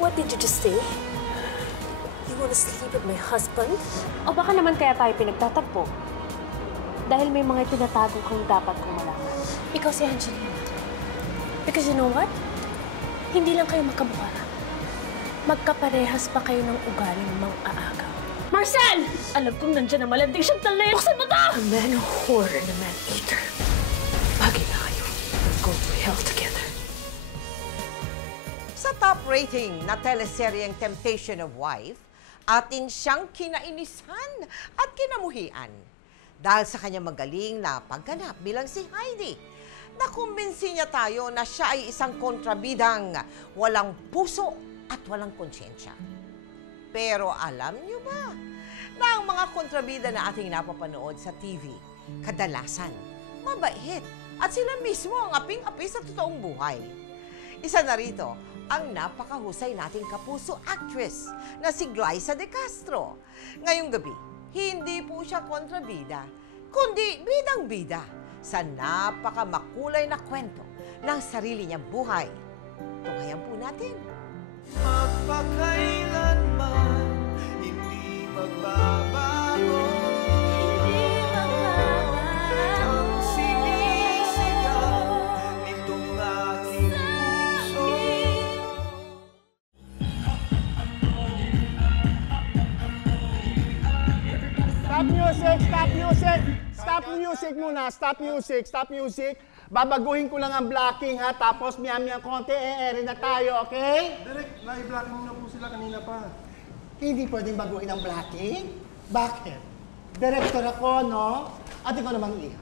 What did you just say? You wanna sleep with my husband? O baka naman kaya tayo pinagtatagpo? Dahil may mga tinatago kong dapat kong malaman. Ikaw si Angelina. Because you know what? Hindi lang kayo magkamukha. Magkaparehas pa kayo ng ugali ng mga aagaw. Marcel! Alam kong nandiyan na malanding siyang talay. Buksan mo to! A man whore and a man eater. Bagay na kayo. We'll go to hell together. Sa top rating na teleseryeng Temptation of Wife, atin siyang kinainisan at kinamuhian. Dahil sa kanyang magaling na pagganap bilang si Heidi, nakumbinsi niya tayo na siya ay isang kontrabidang walang puso at walang konsyensya. Pero alam niyo ba na ang mga kontrabida na ating napapanood sa TV, kadalasan, mabait at sila mismo ang aping-api sa totoong buhay. Isa na rito, ang napakahusay nating kapuso actress na si Glyza De Castro. Ngayong gabi, hindi po siya kontrabida, kundi bidang-bida sa napakamakulay na kwento ng sarili niyang buhay. Tunghayan po natin. Magpakailanman, hindi magbabago. Ang sinisigaw nitong aking puso. Stop music! Stop music! Stop music muna! Stop music! Stop music! Babaguhin ko lang ang blocking ha, tapos miyam-miyam konti, ere na tayo, okay? Direk, nai-blocking mo na po sila kanina pa. Hindi pwedeng baguhin ang blocking? Bakit? Director ako, no? At ikaw namang iha.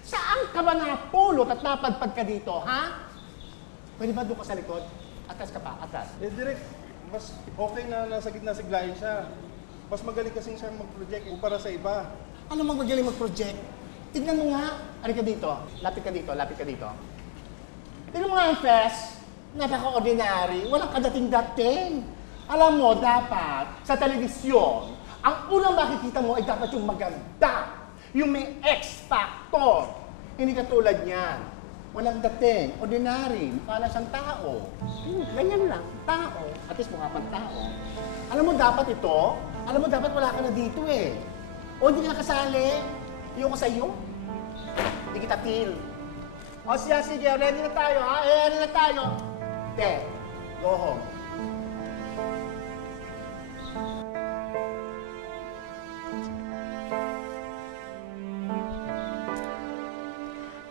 Saan ka ba napulot at napadpad ka dito, ha? Pwede ba doon ka sa likod? Atas ka pa, atas. Direk, mas okay na nasa gitna si Glyza. Mas magaling kasing siyang mag-project kumpara sa iba. Ano magaling mag-project? Tignan mo nga. Ari ka dito. Lapit ka dito. Lapit ka dito. Tignan mo nga ang fest. Napaka-ordinary. Walang kadating-dating. Alam mo, dapat sa telebisyon, ang unang makikita mo ay dapat yung maganda. Yung may X-factor. Hindi katulad niyan. Walang dating. Ordinary. Mukha na siyang tao. Ganyan lang. Tao. At least mukha pang tao. Alam mo, dapat ito. Alam mo, dapat wala ka na dito eh. O hindi ka nakasali. Yung ko sa'yo, hindi kita feel. O siya, sige, ready na tayo, ha? Ready na tayo. Te, go home.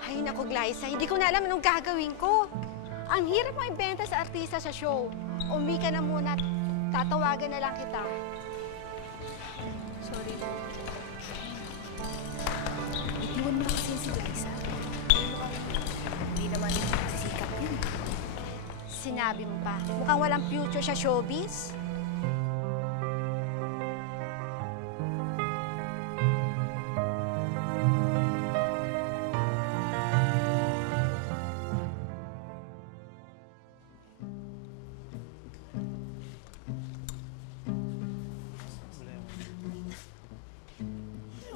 Ay, naku, Glyza, hindi ko na alam anong gagawin ko. Ang hirap mo ibenta sa artista sa show. Umi ka na muna at tatawagan na lang kita. Sorry. Iwan mo na kasi si Glyza. Hindi naman sisikap yun. Sinabi mo pa, mukhang walang future sa showbiz.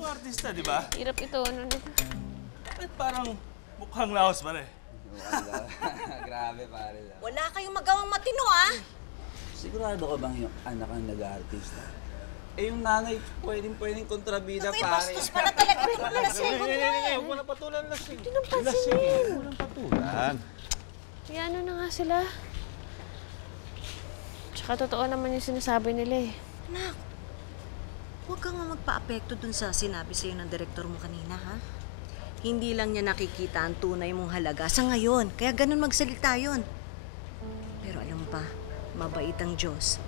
Artista, di ba? Hirap ito, ano nito? At parang mukhang laos pa rin. Grabe, pare. Wala kayong magawang matino, ah! Sigurado ka bang yung anak ang nag-aartista? Eh, yung nanay, pwedeng kontrabida, pare. Bastos pala talaga rin pala siya. Huwag mo na patulan lasing. Hindi nang pansinin. Walang patulan. Kaya ano na nga sila. Tsaka totoo naman yung sinasabi nila eh. Anak, huwag kang magpa-apekto dun sa sinabi sa'yo ng direktor mo kanina, ha? Hindi lang niya nakikita ang tunay mong halaga sa ngayon, kaya ganun magsalita yun. Pero alam mo pa, mabait ang Diyos.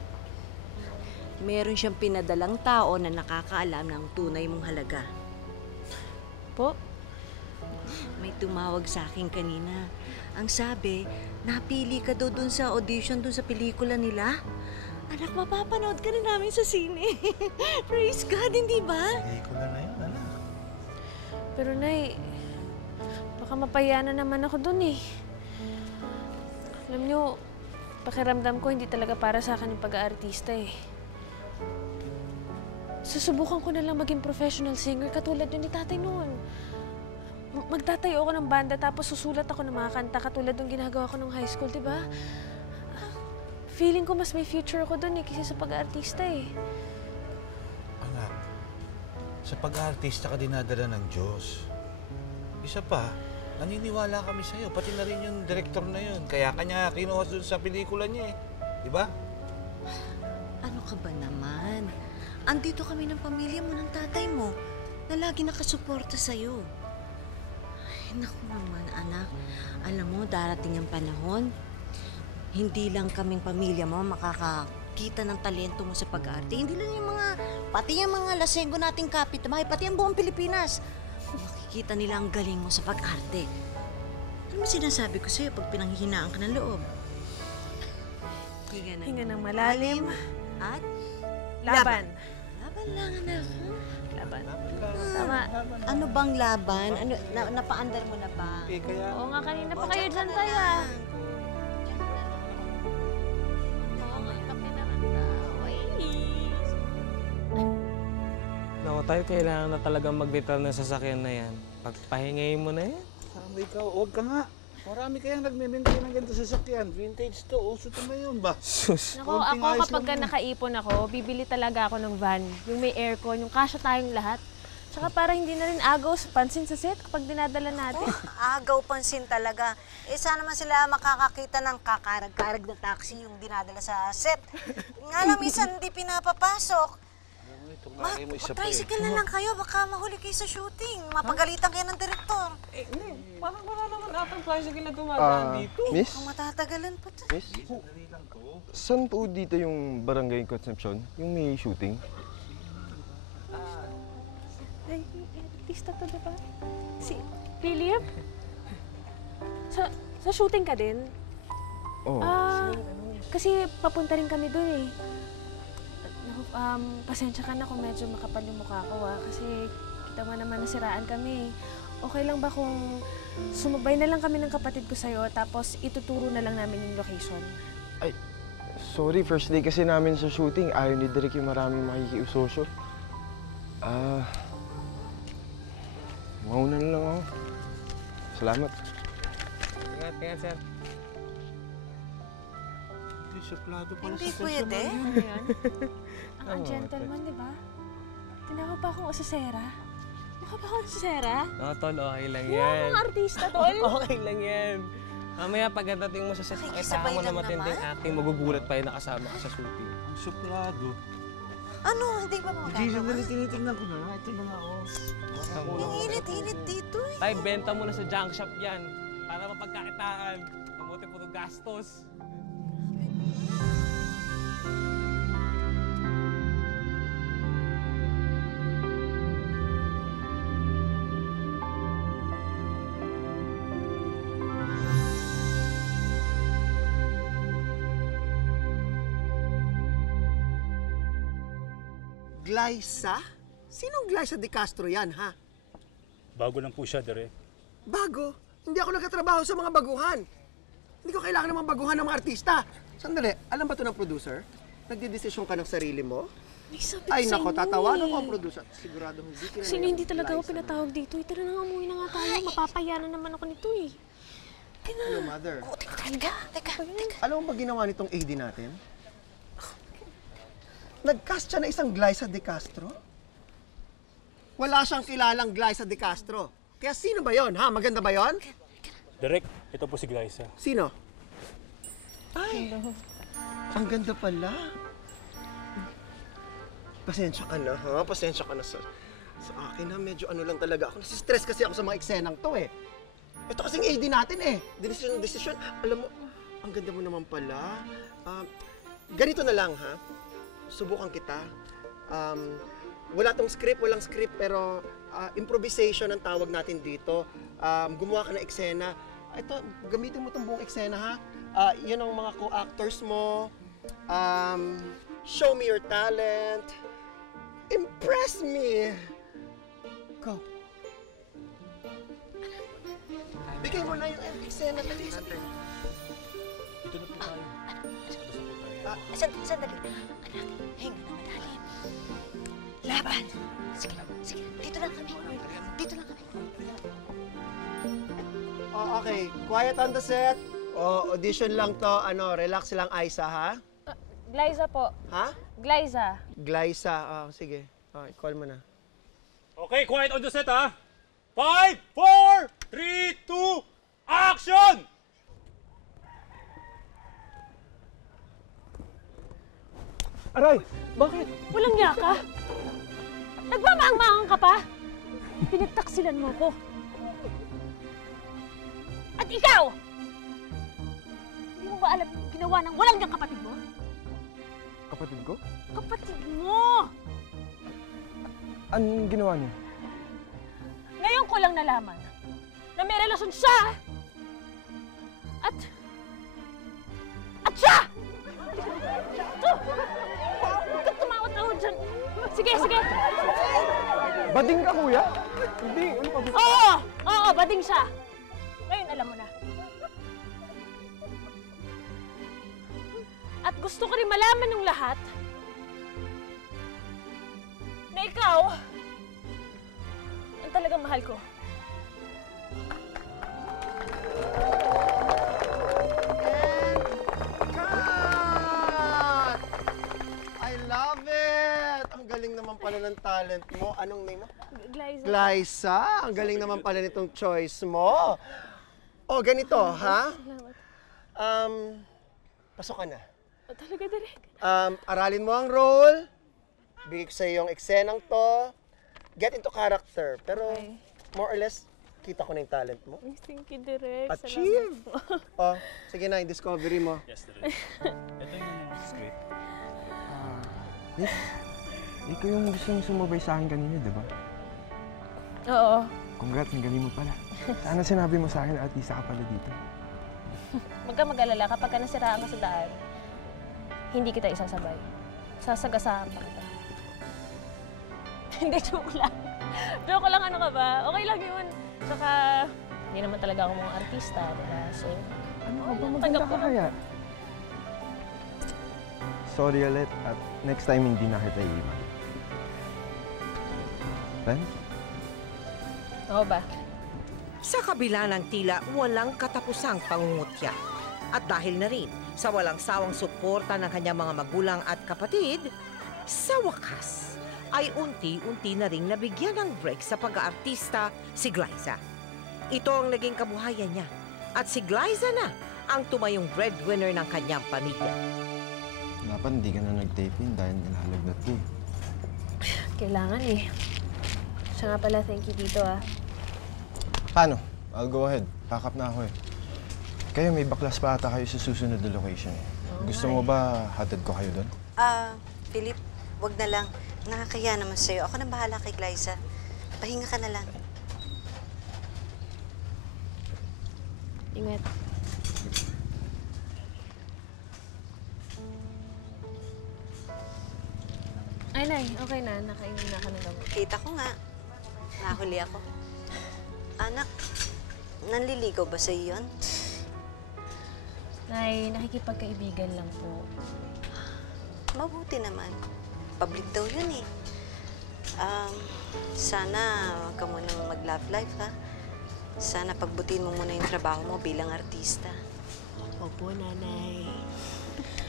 Meron siyang pinadalang tao na nakakaalam ng tunay mong halaga. Po? May tumawag sa akin kanina. Ang sabi, napili ka daw dun sa audition dun sa pelikula nila. Anak, mapapanood ka na namin sa sine. Praise God, hindi ba? Pelikula na yun, anak. Pero Nay, baka mapaya na naman ako dun eh. Alam niyo, pakiramdam ko hindi talaga para sa akin yung pag-aartista eh. Susubukan ko na lang maging professional singer katulad yun ni tatay noon. Magtatayo ako ng banda tapos susulat ako ng mga kanta katulad ng ginagawa ko nung high school, di ba? feeling ko mas may future ako dun kaysa sa pag-aartista Anak, sa pag-aartista ka dinadala ng Diyos. Isa pa, naniniwala kami sa'yo, pati na rin yung director na yun. Kaya kanya kinuha doon sa pelikula niya Di ba? Ano ka ba naman? Andito kami ng pamilya mo, ng tatay mo, na lagi nakasuporta sa'yo. Ay, naku naman, anak. Alam mo, darating ang panahon, hindi lang kaming pamilya mo makakakita ng talento mo sa pag-arte. Hindi lang pati yung mga lasenggo nating kapitbahay, pati ang buong Pilipinas. Makikita nila ang galing mo sa pag-arte. Ano mo sinasabi ko sa'yo pag pinanghihinaan ka ng loob? Hinga ng malalim. At? Laban. Laban lang, anak. Laban. Tama. Ano bang laban? Napaandar mo na ba? Oo nga, kanina pa kayo dyan tayo Naku tayo, kailangan na talagang mag-return ng sasakyan na yan. Pagpahingayin mo na yan. Tama ikaw, huwag ka nga. Marami kayang nagme-maintain ng ganito sasakyan. Vintage to, uso to ngayon ba? Sus. Naku, ako kapag nakaipon ako, bibili talaga ako ng van. Yung may aircon, yung kasya tayong lahat. Tsaka para hindi na rin agaw sa pansin sa set kapag dinadala natin. Agaw pansin talaga. Sana naman sila makakakita ng kakarag-karag na taxi yung dinadala sa set. Nga lang, minsan hindi pinapapasok. Tricycle na lang kayo, baka mahuli kayo sa shooting. Mapagalitan kayo ng direktor. Parang wala naman atang tricycle na dumadaan dito. Miss? Kung matatagalan pa to. Miss? Saan po dito yung Barangay Concepcion? Yung may shooting? Ay, artista to, diba? Si Philip? Sa shooting ka din? Oo. Kasi papunta rin kami dun pasensya ka na kung medyo makapal yung mukha ko kasi kita mo naman nasiraan kami. Okay lang ba kung sumabay na lang kami ng kapatid ko sa'yo tapos ituturo na lang namin yung location? Ay, sorry. First day kasi namin sa shooting. Ayaw ni Derek yung maraming makikiusosyo. Mauna na lang ako. Salamat. Ingat, sir. Suplado pala Hindi sa pwede. Ang gentleman, di ba? Tinawag pa akong osesera. Mukha pa akong osesera? Oo, tol, okay lang Mukha yan. akong artista, tol. Okay lang yan. Mamaya pagdating mo sa set, makita mo na matinding acting, magugulat pa yung nakasama ka sa shooting. Ang suplado. Ano? Hindi ba magagawa? Tinitingnan ko na. Ito na nga, Yung init-init dito eh. Tay, benta mo na sa junk shop yan. Para mapagkakitaan. Kamuti po gastos. Glyza? Sinong Glyza de Castro yan, ha? Bago lang po siya, Direk. Bago? Hindi ako nagkatrabaho sa mga baguhan. Hindi ko kailangan ng mga baguhan ng mga artista. Sandali, alam ba ito ng producer? Nagdidesisyon ka ng sarili mo? May sabi Ay, ko nako, sa inyo tatawagan ko ang producer. Sigurado hindi kinalaman. Kasi hindi talaga ako pinatawag dito. Tara na nga, umuwi na nga tayo. Mapapaya na naman ako nito Hello, mother. Teka. Alam mo ba ginawa nitong AD natin? Nag-cast siya na isang Glyza de Castro? Wala siyang kilalang Glyza de Castro. Kaya sino ba yon, ha? Maganda ba yon? Direk, ito po si Glyza. Sino? Ay, ang ganda pala. Pasensya ka na, ha? Pasensya ka na sa akin, ha? Medyo ano lang talaga ako. Nasistress kasi ako sa mga eksenang to, eh. Ito kasing AD natin, eh. Desisyon. Alam mo, ang ganda mo naman pala. Ganito na lang, ha? Subukan kita. Walang script, pero improvisation ang tawag natin dito. Gumawa ka ng eksena. Ito, gamitin mo itong buong eksena, ha? Yun ang mga co-actors mo. Show me your talent. Impress me. Go. Bigay mo na yung eksena. Dali. Ito na po tayo. Sandali. Anak, hinga na malalim. Laban. Sige. Dito lang kami. Okay, quiet on the set. Audition lang to. Relax lang, Aiza, ha? Glyza po. Ha? Glyza. Glyza. Sige. Okay, call mo na. Okay, quiet on the set, ha? 5, 4, 3, 2, action! Aray! Bakit? Walang niya ka? Nagmamaang-maang ka pa? Pinagtaksilan mo ko. At ikaw! Hindi mo ba alam yung ginawa ng walang niyang kapatid mo? Kapatid ko? Kapatid mo! Anong ginawa niya? Ngayon ko lang nalaman na may relasyon siya at siya! Huwag ka tumawad-tawad dyan. Sige. Bading ka, kuya? Hindi, ano ka ba? Oo, bading siya. Ngayon alam mo na. At gusto ko rin malaman ng lahat na ikaw ang talagang mahal ko. Cut! I love it! Ang galing naman pala ng talent mo. Anong name mo? Glyza. Glyza! Ang galing naman pala nitong choice mo. Ganito, ha? Pasok ka na. Talaga, Direk? Aralin mo ang role. Bigay ko sa'yo yung eksenang to. Get into character. Pero, more or less, kita ko na yung talent mo. Thank you, Direk. Achieve! Sige na, yung discovery mo. Yes, Direk. Ito yung script. Nick, ikaw yung gusto mong sumabay sa akin kanina, di ba? Oo. Congrats, ang galing mo pala. Sana sinabi mo sa akin at isa ka pala dito. Huwag ka mag-alala kapag ka nasiraan ka sa daan, hindi kita isasabay. Sasagasahan pa kita. Hindi, joke lang. Joke lang, ano ka ba? Okay lang yun. Saka, hindi naman talaga ako mga artista, diba? So, ano ka ba? Maganda ka kaya? Sorry ulit at next time hindi na kita iiwan. Friends? Oo ba? Sa kabila ng tila walang katapusang pangungutya. At dahil na rin sa walang sawang suporta ng kanyang mga magulang at kapatid, sa wakas ay unti-unti na ring nabigyan ng break sa pag-aartista si Glyza. Ito ang naging kabuhayan niya at si Glyza na ang tumayong breadwinner ng kanyang pamilya. Dapat hindi ka na nag-taping dahil nilalagnat ko eh. Kailangan eh. Siya nga pala, thank you dito ah. Paano? I'll go ahead. Pack up na ako eh. Kayo, may baklas pa ata kayo sa susunod na location. Gusto mo ba hatid ko kayo doon? Philip, wag na lang. Nakakaya naman sa'yo. Ako nang bahala kay Glyza. Pahinga ka na lang. Ingat. Ay, Nay, okay na. Nakainom na ka na gamot. Kita ko nga. Nahuli ako. Anak, nanliligaw ba sa'yo yun? Nay, nakikipagkaibigan lang po. Mabuti naman. Public daw yun eh. Sana huwag ka munang mag-love life, ha? Sana pagbutin mo muna yung trabaho mo bilang artista. Opo, Nanay.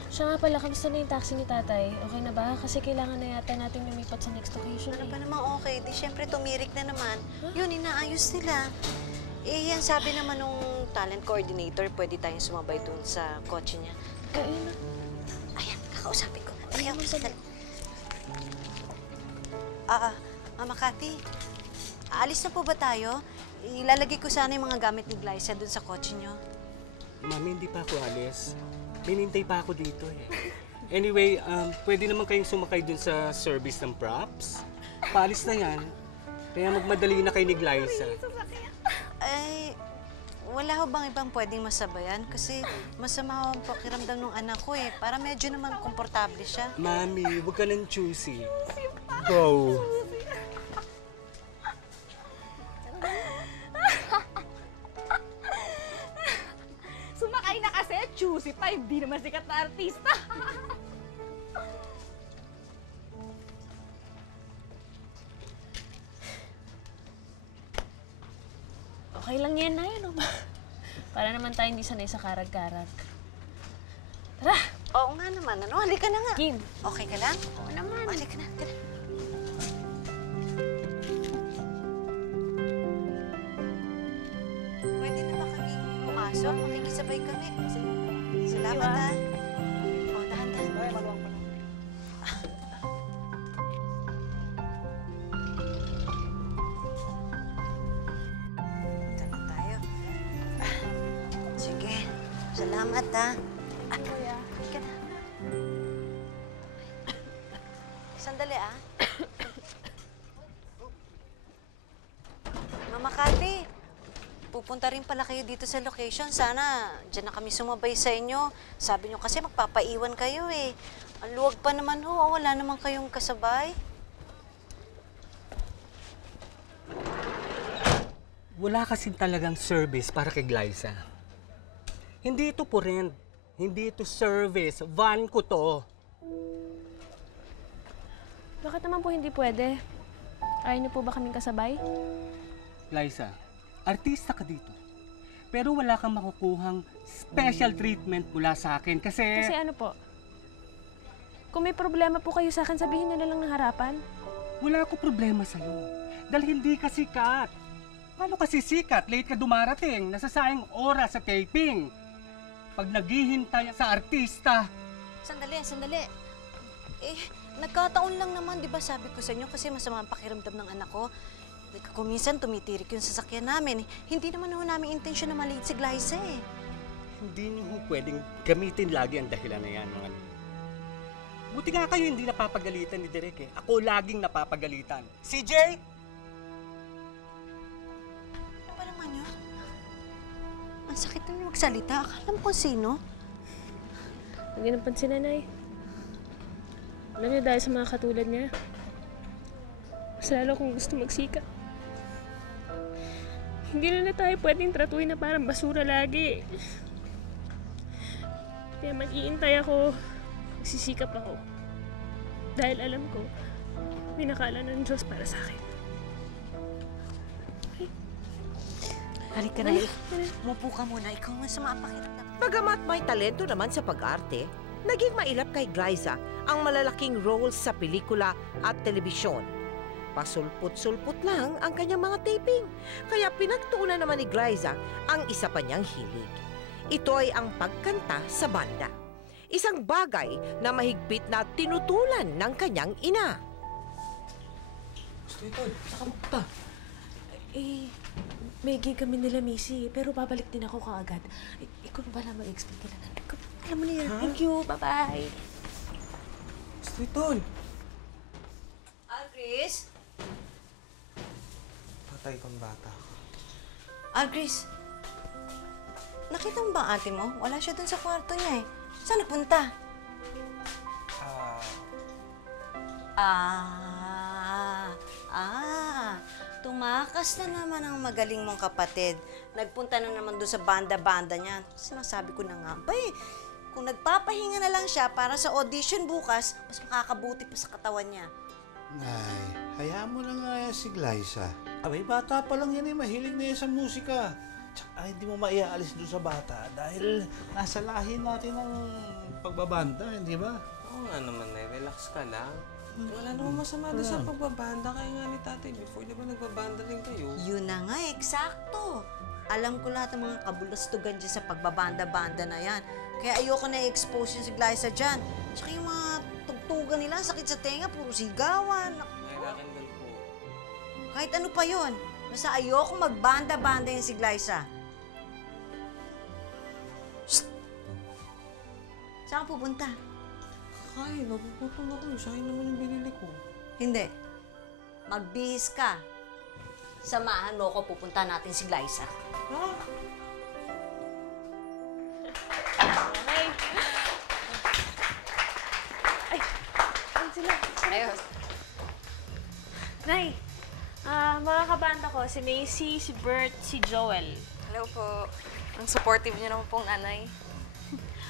Siya nga pala, kamusta na yung taxi ni Tatay? Okay na ba? Kasi kailangan na yata natin lumipat sa next occasion. Ano pa naman okay? Di syempre tumirik na naman. Yun, inaayos nila. Eh, yan sabi naman nung talent coordinator, pwede tayong sumabay dun sa kotse niya. Kain. Ayan, kakausapin ko. Ayaw, sandali. Mama Cathy, aalis na po ba tayo? Ilalagay ko sana yung mga gamit ni Glyza dun sa kotse niyo. Mami, hindi pa ako alis. Minintay pa ako dito eh. Anyway, pwede naman kayong sumakay dun sa service ng props. Paalis na yan. Kaya magmadali na kayo ni Glyza. Ay, wala ho bang ibang pwedeng masabayan? Kasi masama ho ang pakiramdam ng anak ko eh. Para medyo naman komportable siya. Mami, huwag ka nang choosy. Go! Sumakay na kasi, choosy pa, hindi naman sikat na artista. Okay lang yan, Nay. Ano ba? Para naman tayo hindi sanay sa karag-karag. Tara! Oo nga naman. Ano? Halika na nga. Kim. Okay ka lang? Oo naman. Halika na. Halika na. Pwede na ba kami pumasok? Makikisabay kami. Salamat ha. O, dahan-dahan. Ay, maluwang pa lang. Ito na tayo. Sige. Salamat ha. Kuya. Halika na. Sandali ah. Mama Cathy, pupunta rin pala kayo dito sa location. Sana dyan na kami sumabay sa inyo. Sabi nyo kasi magpapaiwan kayo eh. Ang luwag pa naman ho. Wala naman kayong kasabay. Wala kasing talagang service para kay Glyza. Hindi ito po rent. Hindi ito service. Van ko to. Bakit naman po hindi pwede? Ayaw niyo po ba kaming kasabay? Glyza, artista ka dito. Pero wala kang makukuhang special treatment mula sa akin kasi... Kasi ano po? Kung may problema po kayo sa akin, sabihin niyo na lang ng harapan. Wala ako problema sa'yo. Dahil hindi ka sikat. Paano kasi sikat? Late ka dumarating. Nasasayang oras sa taping. Pag naghihintay sa artista. Sandali, sandali. Eh, nagkataon lang naman, di ba sabi ko sa inyo kasi masama ang pakiramdam ng anak ko. Kung minsan tumitirik yung sasakyan namin, hindi naman ho namin intensyon na maliit si Glyza eh. Hindi niyo ho pwedeng gamitin lagi ang dahilan na yan, mga... Buti nga kayo hindi napapagalitan ni Derek eh. Ako laging napapagalitan. CJ! Ano ba naman yun? Ang sakit na magsalita. Akala mo kung sino? Huwag niyo napansin, nanay. Alam niyo, dahil sa mga katulad niya, mas lalo kong gusto magsikap. Hindi na tayo pwedeng tratuin na parang basura lagi. Kaya mag-iintay ako, magsisikap ako. Dahil alam ko, pinakala ng Diyos para sa akin. Halika na. Umupo ka muna. Ikaw nga sa mga pakiramdam. Bagamat may talento naman sa pag-arte, naging mailap kay Glyza ang malalaking roles sa pelikula at telebisyon. Pasulput-sulput lang ang kanyang mga taping, kaya pinagtuunan naman ni Glyza ang isa pa niyang hilig. Ito ay ang pagkanta sa banda. Isang bagay na mahigpit na tinutulan ng kanyang ina. Gusto ito, saan ka magpunta? Eh, may gig kami nila, Missy, pero babalik din ako kaagad. Ikaw na pala mag-explain ka na. Alam mo na yan. Thank you. Bye-bye. Gusto ito. Algris? Patay kang bata. Algris? Nakita mo ba ang ate mo? Wala siya dun sa kwarto niya eh. Saan nagpunta? Tumakas na naman ang magaling mong kapatid. Nagpunta na naman doon sa banda-banda niya. Sinasabi ko na nga ba eh, kung nagpapahinga na lang siya para sa audition bukas, mas makakabuti pa sa katawan niya. Nay, hayaan mo na nga yan si Glyza. Abay, bata pa lang yan eh. Mahilig na yan sa musika. Tsaka hindi mo maiaalis doon sa bata dahil nasa lahi natin ang pagbabanda, hindi ba? Oo nga naman eh. Relax ka lang. Wala namang masama doon sa pagbabanda. Kaya nga ni tatay, before di ba nagbabanda rin kayo? Yun na nga, eksakto. Alam ko lahat ng mga kabulastugan dyan sa pagbabanda-banda na yan. Kaya ayoko na i-expose yung si Glyza dyan. Tsaka yung mga tugtugan nila, sakit sa tenga, puro sigawan. May rakindal po. Kahit ano pa yun. Basta ayoko magbanda-banda yung si Glyza. Shhh! Saan ka pupunta? Kakain, napuputol ako. Sayang naman yung binili ko. Hindi. Magbihis ka. Samahan mo ko, pupunta natin si Glyza. Ha? Okay. Ay, ayun sila. Ayos. Nay, mga kabanda ko, si Macy, si Bert, si Joel. Hello po. Ang supportive niyo naman pong nanay.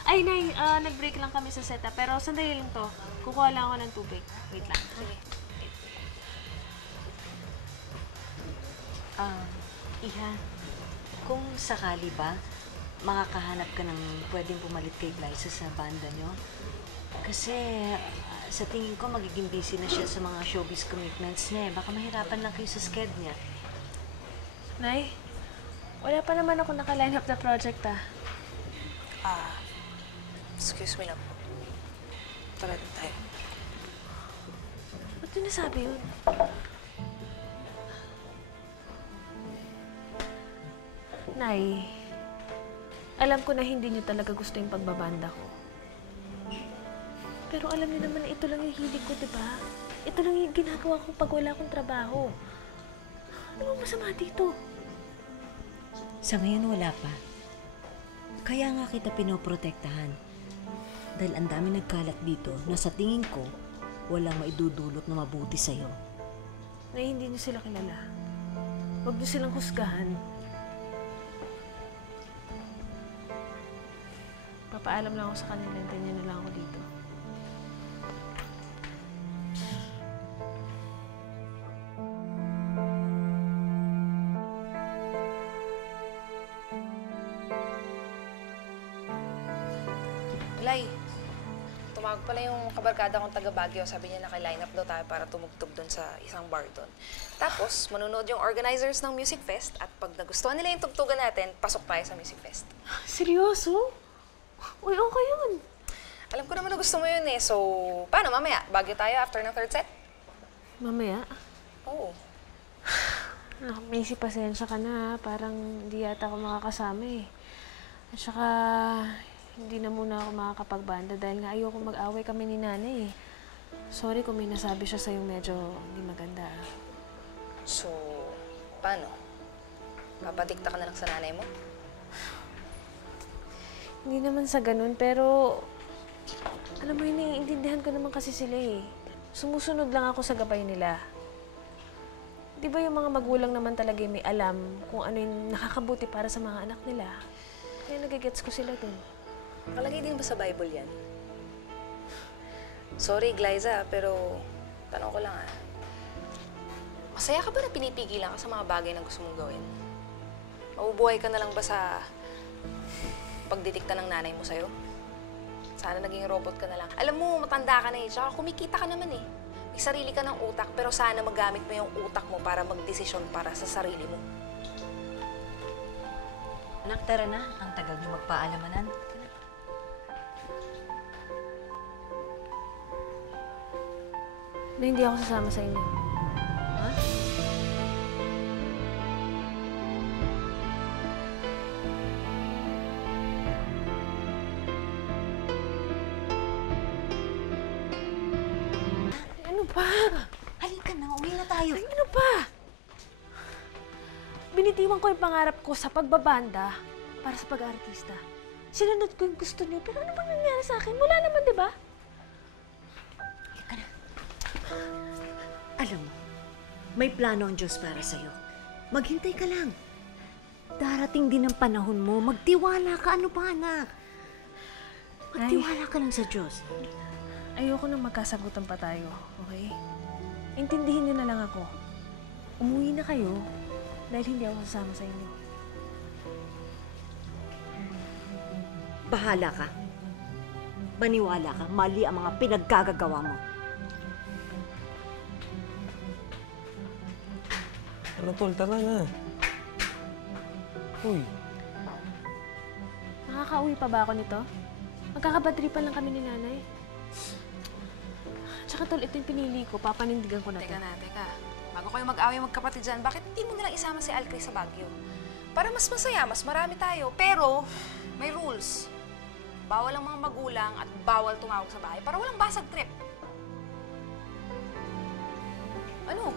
Ay, Nay, nag-break lang kami sa setup, pero sandali lang to. Kukuha lang ako ng tubig. Wait lang. Sige. Iha, kung sakali ba, makakahanap ka ng pwedeng pumalit kay Glyza sa banda nyo? Kasi sa tingin ko magiging busy na siya sa mga showbiz commitments niya. Baka mahirapan lang kayo sa sked niya. Nay, wala pa naman ako naka-line up na project Excuse me na po. Tara din tayo. Ba't yun nasabi yun? Nay, alam ko na hindi niyo talaga gusto yung pagbabanda ko. Pero alam niyo naman na ito lang yung hilig ko, di ba? Ito lang yung ginagawa ko pag wala akong trabaho. Ano bang masama dito? Sa ngayon wala pa. Kaya nga kita pinoprotektahan. Dahil ang dami nagkalat dito na sa tingin ko, walang maidudulot na mabuti sa'yo. Nay, hindi niyo sila kilala. Huwag niyo silang husgahan. Papaalam lang ako sa kanila, hintayin niyo na lang ako dito. Glay, tumawag pala yung kabarkada kong taga Baguio. Sabi niya naka-line up daw tayo para tumugtog doon sa isang bar doon. Tapos, manunood yung organizers ng Music Fest at pag nagustuhan nila yung tugtugan natin, pasok tayo sa Music Fest. Seryoso? Uy, okay yun. Alam ko naman na gusto mo yun eh. So, paano mamaya? Baguio tayo after ng third set? Mamaya? Oo. Macy, pasensya ka na. Parang hindi yata ako makakasama eh. At saka, hindi na muna ako makakapagbanda dahil nga ayoko mag-away kami ni nanay eh. Sorry kung may nasabi siya sa'yo medyo hindi maganda. So, paano? Papadikta ka na lang sa nanay mo? Hindi naman sa ganun, pero alam mo yun, naiintindihan ko naman kasi sila eh. Sumusunod lang ako sa gabay nila. Di ba yung mga magulang naman talaga may alam kung ano yung nakakabuti para sa mga anak nila? Kaya nagigets ko sila dun. Nakalagay din ba sa Bible yan? Sorry, Glyza, pero tanong ko lang masaya ka ba na pinipigilan ka sa mga bagay na gusto mong gawin? Mabubuhay ka na lang ba sa pagdidikta ng nanay mo sa'yo? Sana naging robot ka na lang. Alam mo, matanda ka na eh, tsaka kumikita ka naman eh. May sarili ka ng utak, pero sana magamit mo yung utak mo para magdesisyon para sa sarili mo. Anak, tara na. Ang tagal niyo magpaalamanan. Na hindi ako sasama sa inyo. Ha? Ano ba? Halika na, uwi na tayo. Ay, ano ba? Binitiwan ko yung pangarap ko sa pagbabanda para sa pag-aartista. Sinunod ko yung gusto niyo, pero ano bang nangyari sa akin? Wala naman, di ba? Halika na. Alam mo, may plano ang Diyos para sa'yo. Maghintay ka lang. Darating din ang panahon mo. Magtiwala ka. Ano ba, anak? Magtiwala ka lang sa Diyos. Ayoko nang magkasagutan pa tayo, okay? Intindihin niyo na lang ako. Umuwi na kayo dahil hindi ako sasama sa inyo. Bahala ka. Maniwala ka. Mali ang mga pinaggagawa mo. Ano, tol? Tara na. Uy. Makakauwi pa ba ako nito? Magkakabatripan lang kami ni nanay. Tsaka tol, ito yung pinili ko. Papanindigan ko na to. Teka. Bago kayo mag-away magkapatid dyan, bakit hindi mo nalang isama si Alcris sa Baguio? Para mas masaya, mas marami tayo. Pero, may rules. Bawal ang mga magulang at bawal tumawag sa bahay para walang basag trip. Ano?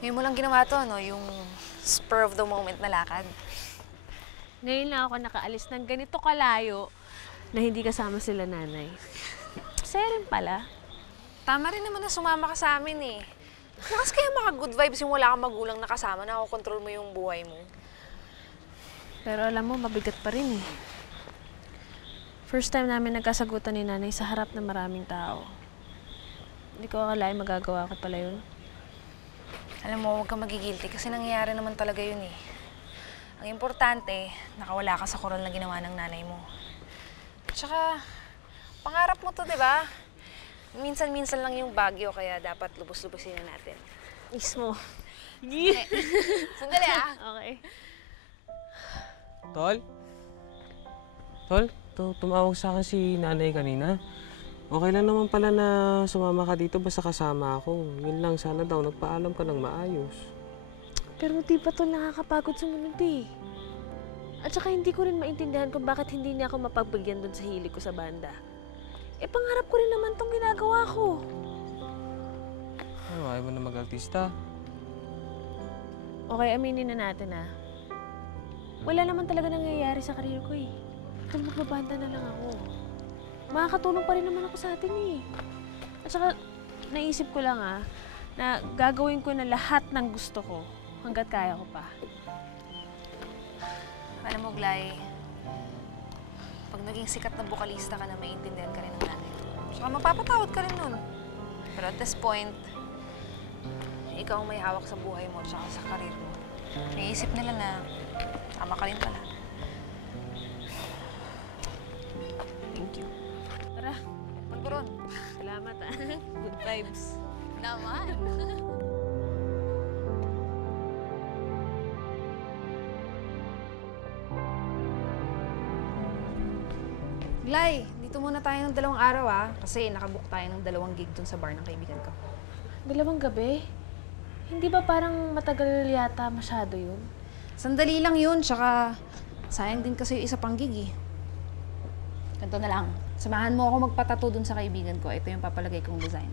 Ngayon mo lang ginawa to, no? Yung spur of the moment na lakad. Ngayon lang ako nakaalis ng ganito kalayo na hindi kasama sila nanay. Masaya rin pala. Tama rin naman na sumama ka sa amin eh. Nakas kaya maka-good vibes yung wala kang magulang na kasama, nakokontrol mo yung buhay mo. Pero alam mo, mabigat pa rin eh. First time namin nagkasagutan ni nanay sa harap ng maraming tao. Hindi ko akalain magagawa ko pala yun. Alam mo, huwag kang magigilty kasi nangyayari naman talaga yun eh. Ang importante, nakawala ka sa koral na ginawa ng nanay mo. Tsaka, pangarap mo to, di ba? Minsan-minsan lang yung bagyo, kaya dapat lubos-lubosin na natin. Mismo. Sandali ah. Okay. Tol? Tol, tumawag sa akin si nanay kanina. Okay lang naman pala na sumama ka dito basta kasama ako. Yun lang, sana daw nagpaalam ka ng maayos. Pero di pa to nakakapagod sumunod eh. At saka hindi ko rin maintindihan kung bakit hindi niya ako mapagbigyan dun sa hilig ko sa banda. Eh, pangarap ko rin naman tong ginagawa ko. Ano, ayaw mo na mag-artista? Okay, aminin na natin ah. Wala naman talaga nangyayari sa karir ko eh. Ito magbabanda na lang ako. Makakatulong pa rin naman ako sa atin eh. At saka, naisip ko lang ah, na gagawin ko na lahat ng gusto ko hanggat kaya ko pa. Alam mo, Glay, pag naging sikat na bokalista ka na, maintindihan ka rin ng nanay. Tsaka mapapatawad ka rin nun. Pero at this point, ikaw ang may hawak sa buhay mo tsaka sa karir mo. Naisip nila na tama ka rin pala. Thank you. Tara. Pagburon. Salamat ah. Good vibes. Naman. Glay, dito muna tayo ng 2 araw ah. Kasi nakabook tayo ng 2 gig dun sa bar ng kaibigan ko. 2 gabi? Hindi ba parang matagal yata masyado yun? Sandali lang yun, tsaka sayang din kasi yung isa pang gig eh. Ganito na lang. Samahan mo ako magpatato dun sa kaibigan ko. Ito yung papalagay kong design.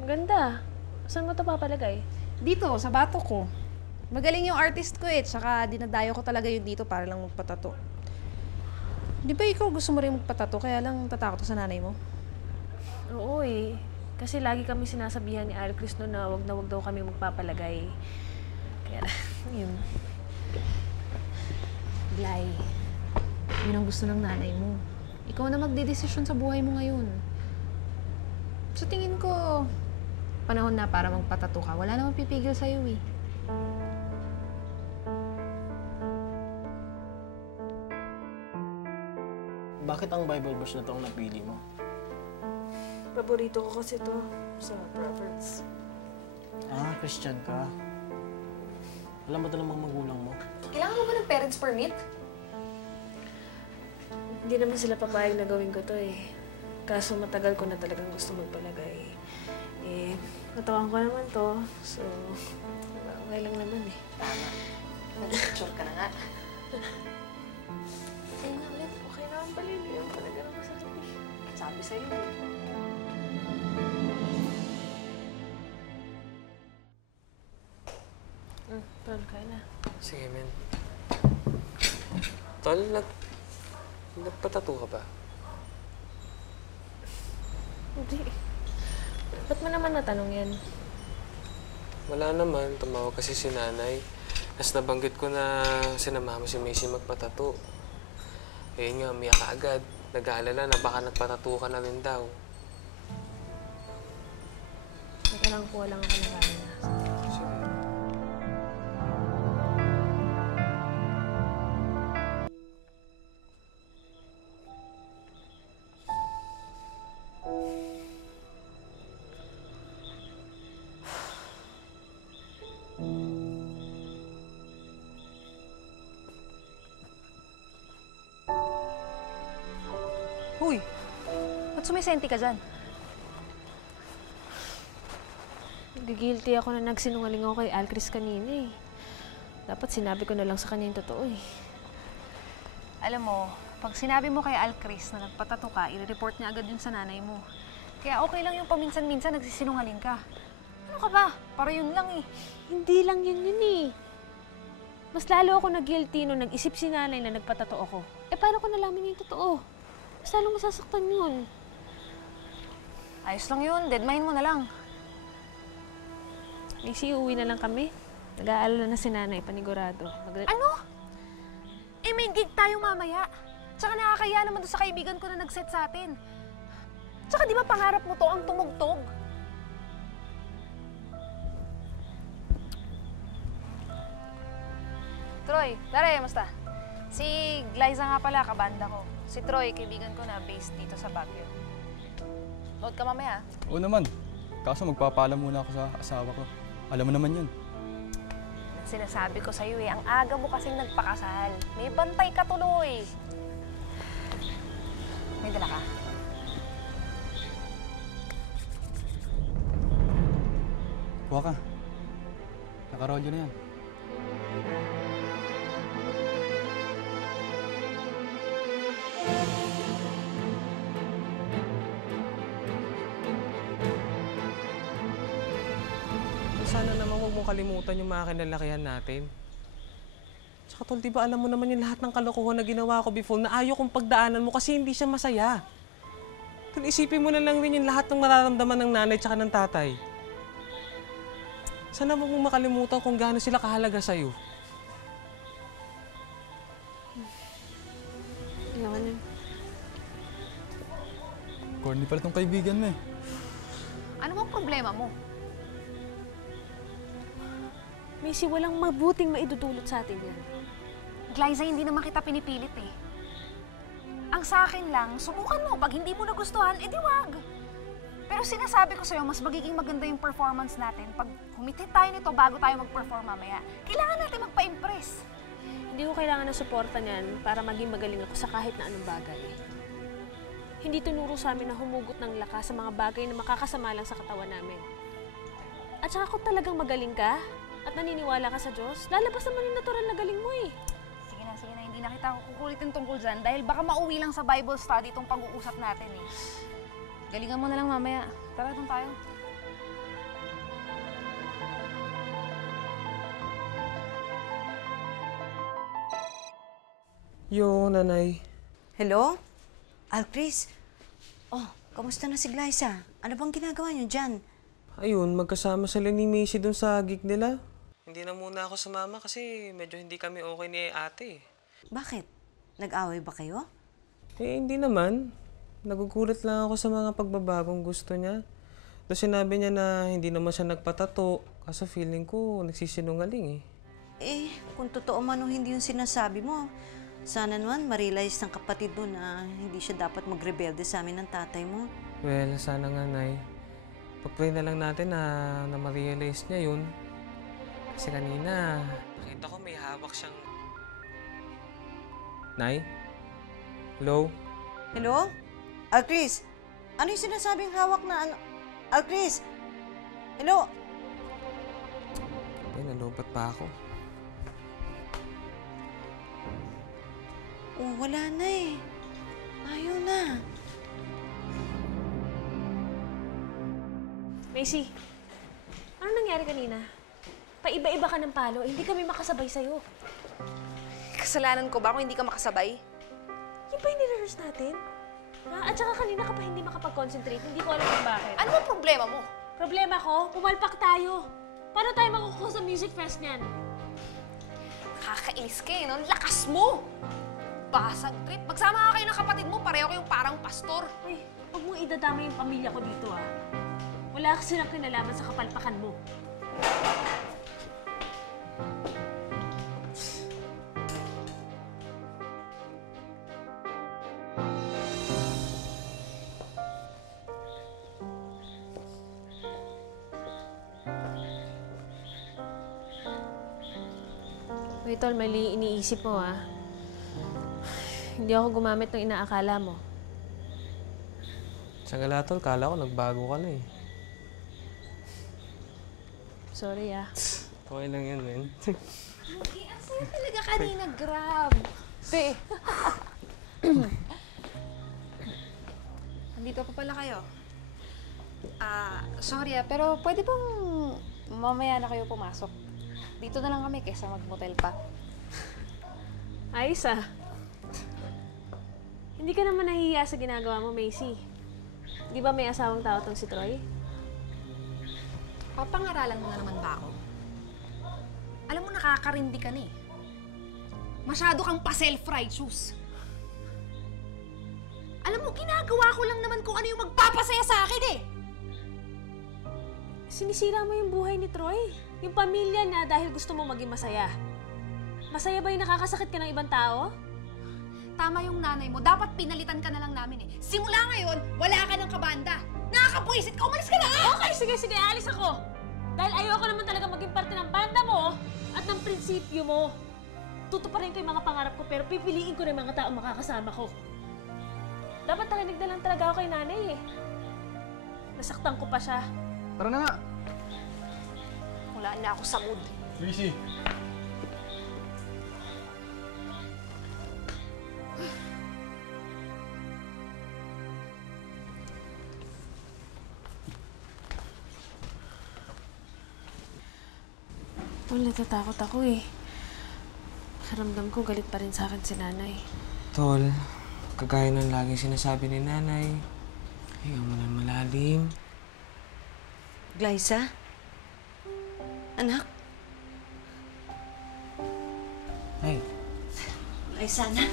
Ang ganda. Saan mo ito papalagay? Dito, sa bato ko. Magaling yung artist ko eh, tsaka dinadayo ko talaga yun dito para lang magpatato. Di ba ikaw gusto mo rin magpatato, kaya lang tatakot sa nanay mo? Oo eh. Kasi lagi kami sinasabihan ni Al Chris noon na wag daw kami magpapalagay. Kaya, yun. Glay, yun ang gusto ng nanay mo. Ikaw na magdedesisyon sa buhay mo ngayon. Sa tingin ko, panahon na para magpatato ka. Wala namang pipigil sa'yo eh. Bakit ang Bible verse na ito ang napili mo? Paborito ko kasi to sa Proverbs. Ah, Christian ka. Alam mo ito namang magulang mo? Kailangan mo ba ng parents permit? Hindi naman sila papayag na gawin ko to eh. Kaso matagal ko na talagang gusto magpalagay. Eh, natawan ko naman to. So, okay lang naman eh. Tama. Nag-picture ka na nga. Kaya nga ulit, okay naman pala yun. Yung talaga naman sa akin eh. Sabi sa'yo eh. Tol, kaya na. Sige, men. Tol, nagpatato ka ba? Hindi. Ba't mo naman natanong yan? Wala naman. Tumawag kasi si nanay. Tapos nabanggit ko na sinama mo si Macy magpatato. Eh nga, umiyak ka agad. Nag-aalala na baka nagpatato ka na rin daw. Teka lang, kuha lang ako ng kanya. Sige. Huy! Ba't sumisenti ka dyan? Nagigilty ako na nagsinungaling ako kay Al Chris kanina eh. Dapat sinabi ko na lang sa kanya yung totoo eh. Alam mo, pag sinabi mo kay Al Chris na nagpatato ka, i-report niya agad yun sa nanay mo. Kaya okay lang yung paminsan-minsan nagsisinungaling ka. Ano ka ba? Para yun lang eh. Hindi lang yun eh. Mas lalo ako nag-guilty nung nag-isip si nanay na nagpatato ako. Eh paano ko nalaman yung totoo? Mas lalo masasaktan yun. Ayos lang yun. Deadmine mo na lang. Macy, uwi na lang kami. Nag-aalala na si nanay, panigurado. Ano? Eh, may gig tayo mamaya. Tsaka nakakaya naman doon sa kaibigan ko na nag-set sa atin. Tsaka di ba pangarap mo to ang tumugtog? Troy, Tare, musta? Si Glyza nga pala, kabanda ko. Si Troy, kaibigan ko na based dito sa Baguio. Load ka mamaya. Oo naman. Kaso magpapaalam muna ako sa asawa ko. Alam mo naman yun. Sinasabi ko sa'yo eh, ang aga mo kasing nagpakasal. May bantay ka tuloy. May dala ka? Kuha ka. Nakarolyo na yan. Sana naman huwag mong kalimutan yung mga kinalakihan natin. Tsaka tol, di ba alam mo naman yung lahat ng kalokohan na ginawa ko before na ayaw kong pagdaanan mo kasi hindi siya masaya. Tol, isipin mo na lang rin yung lahat ng mararamdaman ng nanay tsaka ng tatay. Sana huwag mong makalimutan kung gaano sila kahalaga sa'yo. Yaman yun. Corny pala tong kaibigan mo eh. Ano bang problema mo? Macy, walang mabuting maidudulot sa atin yan. Glyza, hindi naman kita pinipilit eh. Ang sa akin lang, subukan mo. Pag hindi mo nagustuhan, edi wag. Pero sinasabi ko sa'yo, mas magiging maganda yung performance natin pag humitit tayo nito bago tayo mag-perform mamaya. Kailangan natin magpa-impress. Hindi ko kailangan ng suporta niyan para maging magaling ako sa kahit na anong bagay. Hindi tinuro sa amin na humugot ng lakas sa mga bagay na makakasama lang sa katawan namin. At saka kung talagang magaling ka at naniniwala ka sa Diyos, lalabas naman yung natural na galing mo eh. Sige na, hindi na kita kukulitin tungkol dyan dahil baka mauwi lang sa Bible study itong pag-uusap natin eh. Galingan mo na lang mamaya. Tara, doon tayo. Yo, nanay. Hello? Alcris? Oh, kamusta na si Glyza? Ano bang ginagawa niyo dyan? Ayun, magkasama sila ni Macy dun sa gig nila. Hindi na muna ako sumama kasi medyo hindi kami okay ni ate. Bakit? Nag-away ba kayo? Eh, hindi naman. Nagugulat lang ako sa mga pagbabagong gusto niya. Tapos sinabi niya na hindi naman siya nagpatato. Kaso feeling ko nagsisinungaling eh. Eh, kung totoo man o hindi yung sinasabi mo, sana naman ma-realize ng kapatid mo na hindi siya dapat magrebelde sa amin ng tatay mo. Well, sana nga, Nay. Pag-pray na lang natin na ma-realize niya yun. Kasi kanina, nakita ko may hawak siyang... Nay? Hello? Hello? Alcris, ano yung sinasabing hawak na ano? Alcris! Hello? Ay, nalupat pa ako. Oh, wala na eh. Ayaw na. Macy, ano nangyari kanina? Paiba-iba ka ng palo, hindi kami makasabay sa'yo. Kasalanan ko ba kung hindi ka makasabay? Yung ba yung nire-rehearse natin? Ha? At saka kanina ka pa hindi makapag-concentrate, hindi ko alam kung bakit. Ano ang problema mo? Problema ko? Pumalpak tayo. Paano tayo makukuha sa music fest niyan? Kakainis ka eh, no? Lakas mo! Basag trip. Magsama ka kayo ng kapatid mo, pareho kayong parang pastor. Uy, huwag mong idadama yung pamilya ko dito, ah. Wala kasi silang kinalaman sa kapalpakan mo. Wait, tol, mali iniisip mo, ah. Hindi ako gumamit ng inaakala mo. Sa galatol, kala ko nagbago ka na eh. Sorry, ah. Okay lang yan, men. Okay, ang saya talaga kanina, grab. Te. Andito pa pala kayo. Sorry pero pwede bang mamaya na kayo pumasok? Dito na lang kami kaysa mag-motel pa. Ayos, ah. Hindi ka naman nahihiya sa ginagawa mo, Macy. Di ba may asawang tao tong si Troy? Papangaralan mo na naman ba ako? Alam mo, nakakarindi ka na eh. Masyado kang pa-self-righteous. Alam mo, ginagawa ko lang naman kung ano yung magpapasaya sa akin eh. Sinisira mo yung buhay ni Troy. Yung pamilya niya dahil gusto mo maging masaya. Masaya ba yung nakakasakit ka ng ibang tao? Tama yung nanay mo. Dapat pinalitan ka na lang namin eh. Simula ngayon, wala ka ng kabanda. Nakakapwisit ka! Umalis ka na! Okay, sige, alis ako. Dahil ayoko naman talaga maging parte ng banda mo at ng prinsipyo mo. Tutuparin ko yung mga pangarap ko pero pipiliin ko na yung mga tao makakasama ko. Dapat nakinig na lang talaga ako kay nanay eh. Nasaktan ko pa siya. Tara na nga. Wala na ako sa mood. Busy. Tol, natatakot ako eh. Karamdam ko galit pa rin sa akin si nanay. Tol, kagaya ng laging sinasabi ni nanay, hinga mo na malalim. Glyza? Anak? Ay. Glyza, anak?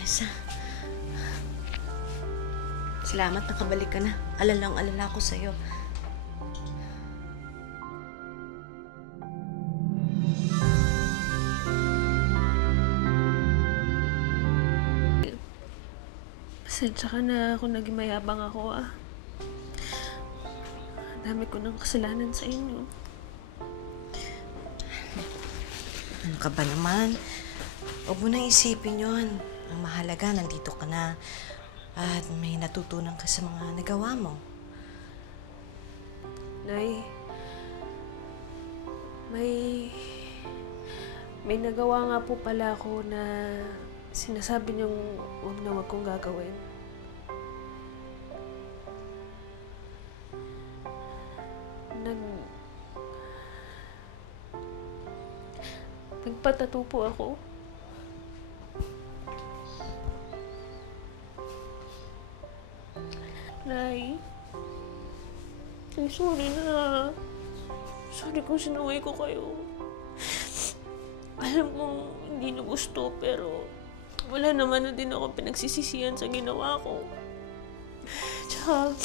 Glyza? Salamat nakabalik ka na. Alalang-alala ko sa'yo. Pasensya ka na kung naging mayabang ako ah. Dami ko ng kasalanan sa inyo. Ano ka ba naman? Huwag mo nang isipin yun. Ang mahalaga, nandito ka na. At may natutunan ka sa mga nagawa mo. Nay, may nagawa nga po pala ako na sinasabi niyong huwag na huwag kong gagawin. Nagpatato po ako. Nay, ay sorry na. Sorry kung sinuwi ko kayo. Alam kong hindi na gusto, pero wala naman na din ako pinagsisisihan sa ginawa ko. Tsaka,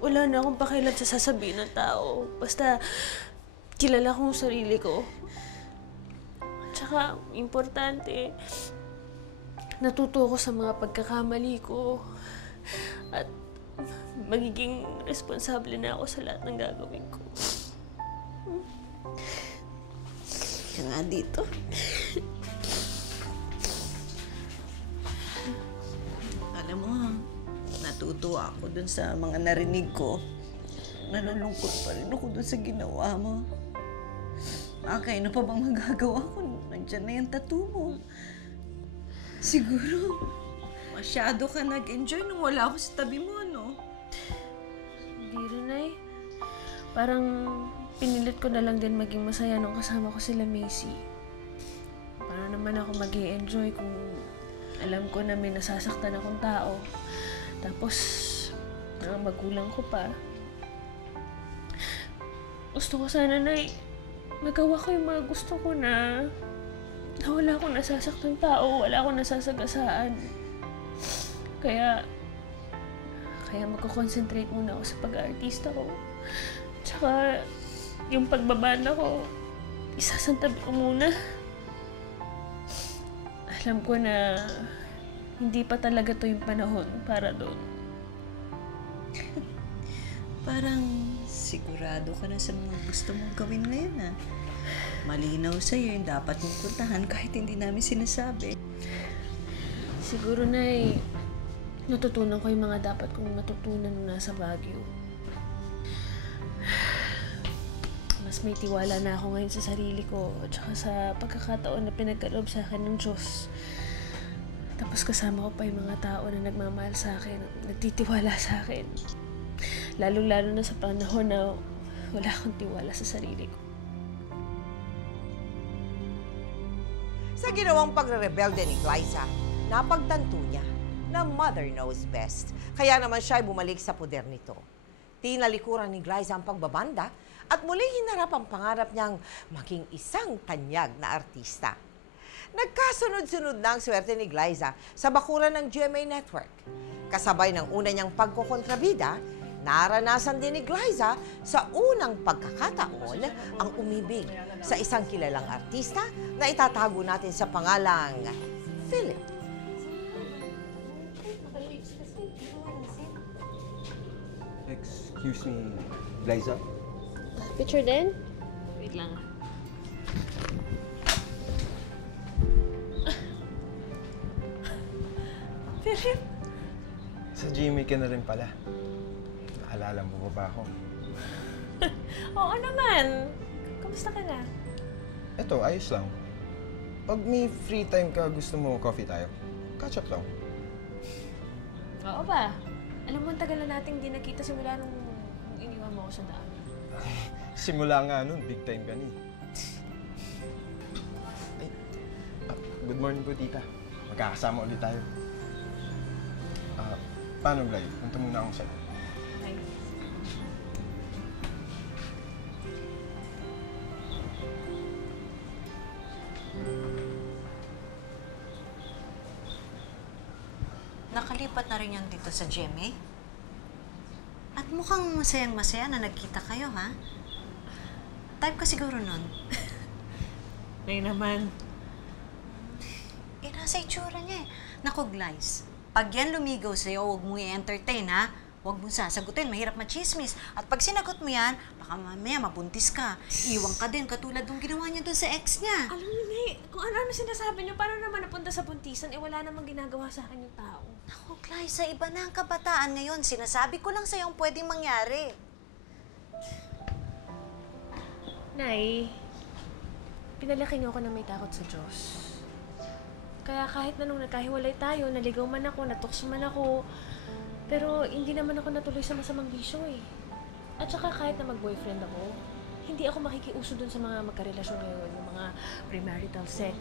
wala na akong pakialam sa sasabihin ng tao. Basta, kilala ko yung sarili ko. Tsaka, importante, natuto ako sa mga pagkakamali ko. At magiging responsable na ako sa lahat ng gagawin ko. Ka nga dito. Alam mo, natutuwa ako dun sa mga narinig ko. Nalulungkot pa rin ako dun sa ginawa mo. Ano pa bang magagawa ko? Nandiyan na yung tattoo mo. Siguro, masyado ka nag-enjoy nung wala ako sa tabi mo, no? Hindi rin ay. Parang pinilit ko na lang din maging masaya nung kasama ko sila Macy. Para naman ako mag-i-enjoy kung alam ko na may nasasaktan akong tao. Tapos, mga magulang ko pa. Gusto ko sana na nagawa ko yung mga gusto ko na wala akong nasasaktan tao, wala akong nasasagasaan. Kaya magko-concentrate muna ako sa pag-aartista ko. Tsaka, yung pagbabanda ko, isasantabi ko muna. Alam ko na hindi pa talaga to yung panahon para doon. Parang sigurado ka na sa mga gusto mong gawin ngayon, ha? Malinaw sa'yo yung dapat mong puntahan kahit hindi namin sinasabi. Siguro na natutunan ko yung mga dapat kong matutunan nung nasa Baguio. Mas may tiwala na ako ngayon sa sarili ko at saka sa pagkakataon na pinagkaloob sa akin ng Diyos. Tapos kasama ko pa yung mga tao na nagmamahal sa akin, nagtitiwala sa akin. Lalo-lalo na sa panahon na wala akong tiwala sa sarili ko. Sa ginawang pagre-rebelde ni Glyza, napagtanto niya na mother knows best. Kaya naman siya ay bumalik sa poder nito. Tinalikuran ni Glyza ang pagbabanda at muling hinarap ang pangarap niyang maging isang tanyag na artista. Nagkasunod-sunod na ang swerte ni Glyza sa bakuran ng GMA Network. Kasabay ng una niyang pagkokontrabida, Naranasan din ni Glyza sa unang pagkakataon ang umibig sa isang kilalang artista na itatago natin sa pangalang Philip. Excuse me, Glyza? Picture din? Wait lang. Philip? Sa GMA ka na rin pala. Naalala mo ba ako? Oo naman. Kamusta ka na? Eto, ayos lang. Pag may free time ka, gusto mo coffee tayo? Catch up lang. Oo ba? Alam mo, ang tagal na nating di nakita simula nung iniwan mo ako sa daan. Simula nga nun, big time ka ni. Ay, good morning po, tita. Magkakasama ulit tayo. Paano, Glay? Punta muna akong sa'yo. Ay. Nakalipat na rin yan dito sa GMA? At mukhang masayang-masaya na nagkita kayo, ha? Type ka siguro nun. Nay naman. Nasa itsura niya eh. Naku, Glyce, pag yan lumigaw sa'yo, huwag mo i-entertain, ha? Huwag mo sasagutin, mahirap machismis. At pag sinagot mo yan, baka mamaya mabuntis ka. Iwan ka din, katulad ng ginawa niya dun sa ex niya. Alam niyo, Nay, kung ano-ano sinasabi niyo, paano naman napunta sa buntisan, wala namang ginagawa sa akin yung tao. Naku, Glyce, iba na ang kabataan ngayon. Sinasabi ko lang sa'yo ang pwedeng mangyari. Nay, pinalaki niyo ako na may takot sa Diyos. Kaya kahit na nung nagkahiwalay tayo, naligaw man ako, natukso man ako, pero hindi naman ako natuloy sa masamang bisyo eh. At saka kahit na mag-boyfriend ako, hindi ako makikiuso dun sa mga magkarelasyon ngayon, yung mga premarital sex.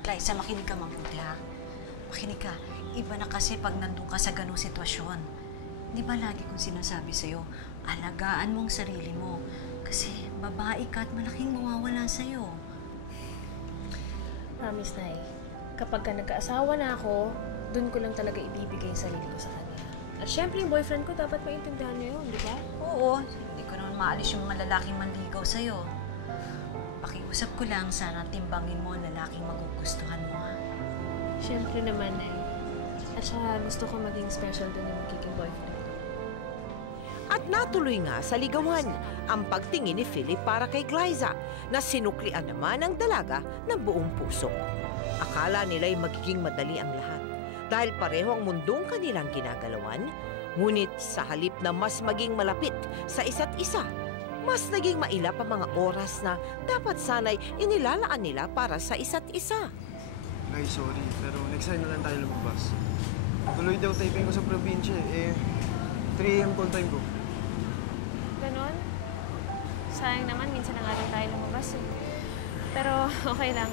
Glyza, makinig ka mabuti, ha? Makinig ka. Iba na kasi pag nandun ka sa ganung sitwasyon. Di ba lagi kong sinasabi sa'yo, alagaan mo ang sarili mo. Kasi babae ka at malaking mawawala sa'yo. Promise, Nay. Kapag ka nagkaasawa na ako, dun ko lang talaga ibibigay yung sarili ko sa kanya. At syempre, yung boyfriend ko dapat maintindihan niya yun, di ba? Oo. Hindi ko naman maalis yung mga lalaking manligaw sa'yo. Pakiusap ko lang, sana timbangin mo ang lalaking magugustuhan mo, ha? Syempre naman, Nay. At saka gusto ko maging special dun yung magiging boyfriend. At natuloy nga sa ligawan ang pagtingin ni Philip para kay Glyza na sinuklian naman ang dalaga ng buong puso. Akala nila'y magiging madali ang lahat dahil pareho ang mundong kanilang ginagalawan, ngunit sa halip na mas maging malapit sa isa't isa, mas naging mailap ang mga oras na dapat sana'y inilalaan nila para sa isa't isa. Guys, sorry, pero next time na lang tayo lumabas. Tuloy daw typing ko sa probinsya eh. 3 AM call time ko. Ganon? Sayang naman, minsan na nga rin tayo lumabas eh. Pero okay lang.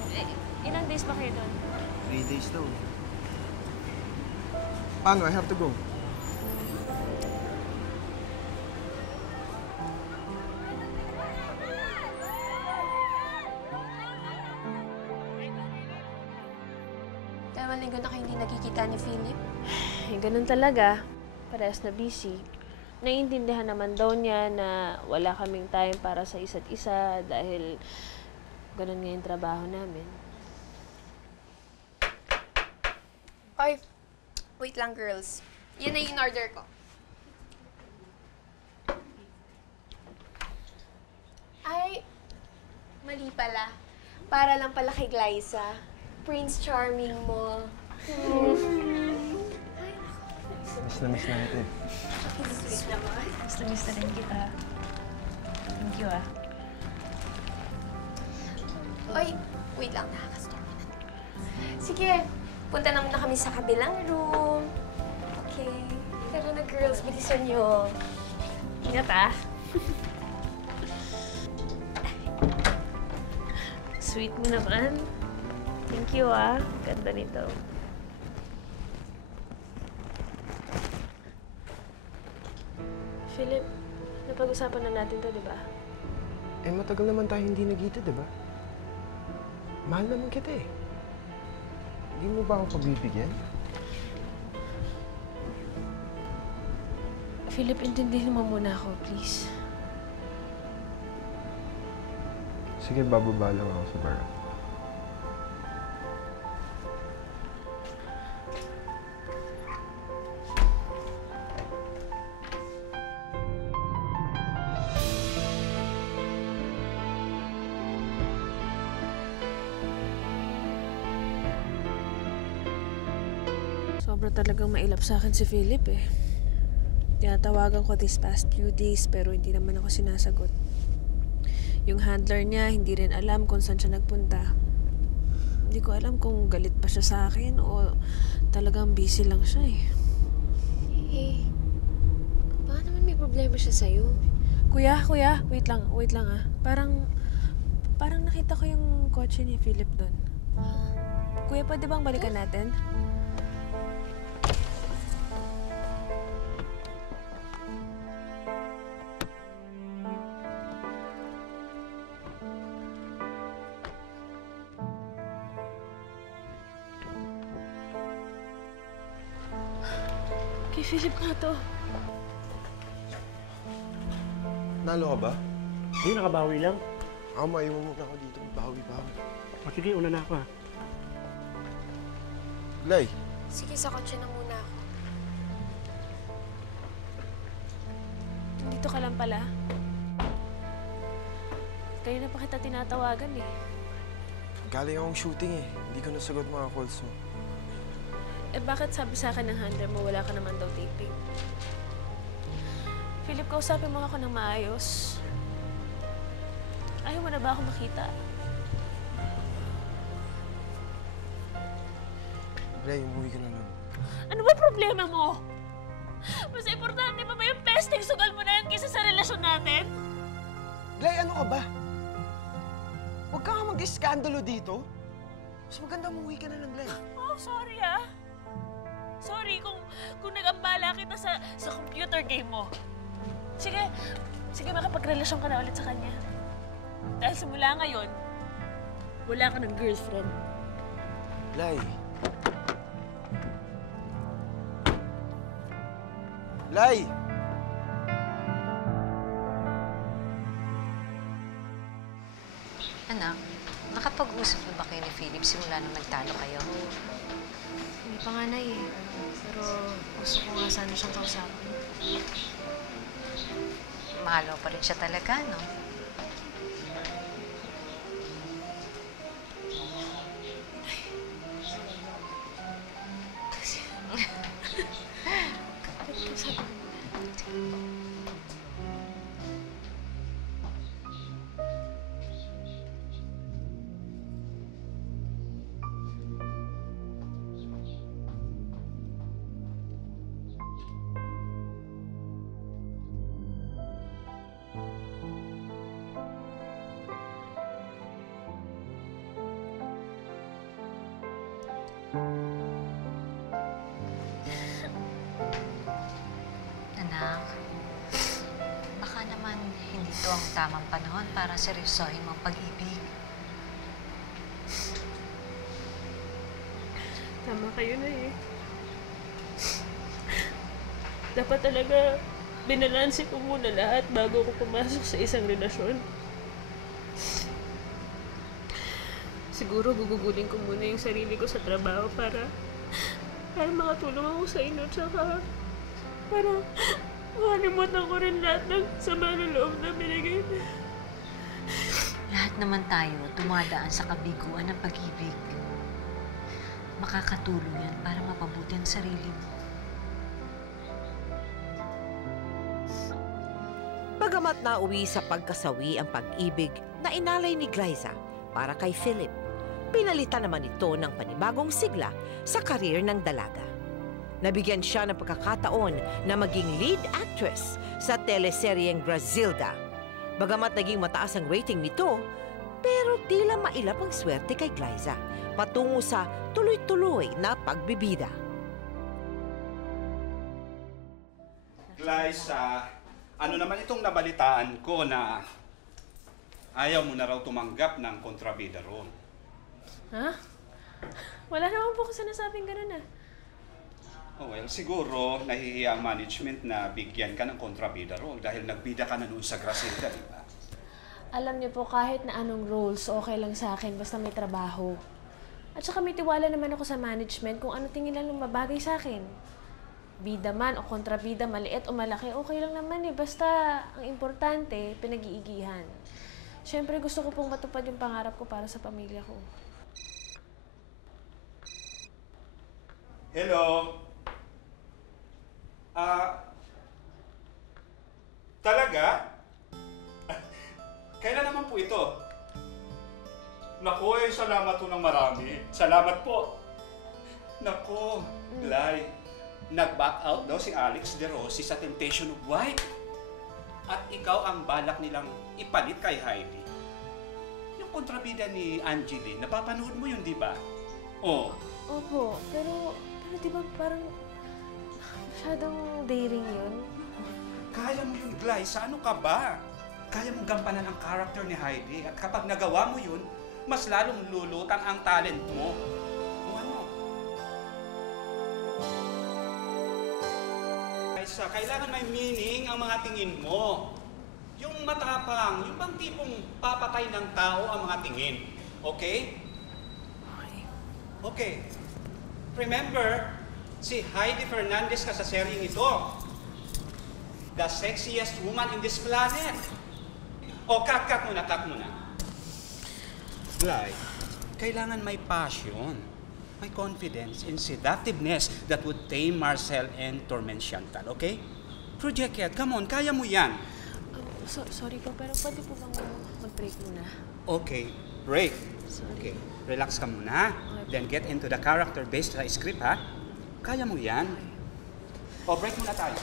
Ilang days ba kayo doon? 3 days daw. Paano? I have to go. Dalawang linggo na kayo hindi nakikita ni Philip. Ganun talaga. Parehas na busy. Naiintindihan naman daw niya na wala kaming time para sa isa't isa dahil ganun nga yung trabaho namin. Oy, wait lang, girls. Yan na yung order ko. Ay, mali pala. Para lang pala kay Glyza. Prince Charming mo. Miss na miss natin. Sweet naman. Miss na rin kita. Thank you, ah. Oy, wait lang. Nakakastorm na. Sige, punta naman na kami sa kabilang room. Okay. Tara na, girls. Bilisan nyo. Ingat, ah. Sweet mo naman. Thank you, ah. Ganda nito. Philip, napag-usapan na natin to, di ba? Eh, matagal naman tayo hindi nagkita, di ba? Mahal naman kita eh. Hindi mo ba ako pagbibigyan? Philip, intindihin mo muna ako, please. Sige, bababa lang ako sa bar. Sobra talagang mailap sa akin si Philip eh. Tinatawagan ko these past few days pero hindi naman ako sinasagot. Yung handler niya, hindi rin alam kung saan siya nagpunta. Hindi ko alam kung galit pa siya sa akin o talagang busy lang siya eh. Eh, baka naman may problema siya sa'yo. Kuya, wait lang ah. Parang nakita ko yung kotse ni Philip doon. Kuya, pwede bang balikan natin? Kay Philip nga to. Nalo ka ba? Hindi, nakabawi lang. Ako, maiwan muna ako dito. Bawi-bawi. O sige, una na ako ha. Glay. Sige, sa kotse na muna ako. Dito ka lang pala. Kayo na pa kita tinatawagan eh. Galing akong shooting eh. Hindi ko nasagot mga calls mo. Eh bakit sabi sa akin ng handler mo wala ka naman daw taping? Philip, kausapin mo ako ng maayos. Ayaw mo na ba ako makita? Glay, umuwi ka na lang. Ano ba problema mo? Mas importante pa ba yung pesting sugal mo na yan kaysa sa relasyon natin? Glay, ano ka ba? Huwag ka nga mag-iskandalo dito. Mas maganda umuwi ka na lang, Glay. Oh, sorry ah. Sorry kung nag-ambala kita sa computer game mo. Sige, makapagrelasyon ka na ulit sa kanya. Dahil simula ngayon, wala ka ng girlfriend. Glay. Glay! Anak, nakapag-usap na ba kayo ni Philip simula nung nagtalo kayo? Hindi pa nga na eh. Pero gusto ko nga sana siyang kausapin. Mahal mo pa rin siya talaga, no? Anak, baka naman hindi ito ang tamang panahon para seryosohin mong pag-ibig. Tama kayo na eh. Dapat talaga binalanse ko muna lahat bago ko pumasok sa isang relasyon. Siguro gugugulin ko muna yung sarili ko sa trabaho para makatulong ako sa inyo tsaka para makalimutan ko rin lahat ng sama ng loob na binigay. Lahat naman tayo dumadaan sa kabiguan ng pag-ibig. Makakatulong yan para mapabuti ang sarili mo. Bagamat nauwi sa pagkasawi ang pag-ibig na inalay ni Glyza para kay Philip, pinalitan naman ito ng panibagong sigla sa karir ng dalaga. Nabigyan siya ng pagkakataon na maging lead actress sa teleseryeng Brazilda. Bagamat naging mataas ang rating nito, pero tila mailap ang swerte kay Glyza patungo sa tuloy-tuloy na pagbibida. Glyza, ano naman itong nabalitaan ko na ayaw mo na raw tumanggap ng kontrabida role? Ha? Wala naman po ko sinasabing ganun ah. Oh well, siguro nahihiya ang management na bigyan ka ng kontrabida role dahil nagbida ka na noon sa Graselda, di ba? Alam niyo po, kahit na anong roles, okay lang sa akin basta may trabaho. At saka may tiwala naman ako sa management kung ano tingin lang mabagay sa akin. Bida man o kontrabida, maliit o malaki, okay lang naman eh. Basta ang importante, pinag-iigihan. Siyempre gusto ko pong matupad yung pangarap ko para sa pamilya ko. Hello? Talaga? Kailan naman po ito? Naku, salamat po ng marami. Salamat po. Naku, Glay. Nag-back out daw si Alex De Rossi sa Temptation of Wife. At ikaw ang balak nilang ipalit kay Heidi. Yung kontrabida ni Angeline, napapanood mo yun, di ba? Oh. Opo, pero di ba parang masyadong daring yun? Kaya mo yun, Glay. Sa ano ka ba? Kaya mong gampanan ang character ni Heidi. At kapag nagawa mo yun, mas lalong lulutang ang talent mo. Kailangan may meaning ang mga tingin mo. Yung matapang, yung bang tipong papatay ng tao ang mga tingin. Okay? Okay. Remember, si Heidi Fernandez ka sa seryeng ito. The sexiest woman in this planet. O, cut muna. Glay, kailangan may passion. May confidence and seductiveness that would tame Marcel and torment Chantal, okay? Project Ed, come on, kaya mo yan. Sorry po, pero pwede po bang mag-break muna? Okay, break. Okay, relax ka muna. Then get into the character based sa script, ha? Kaya mo yan. O, break muna tayo.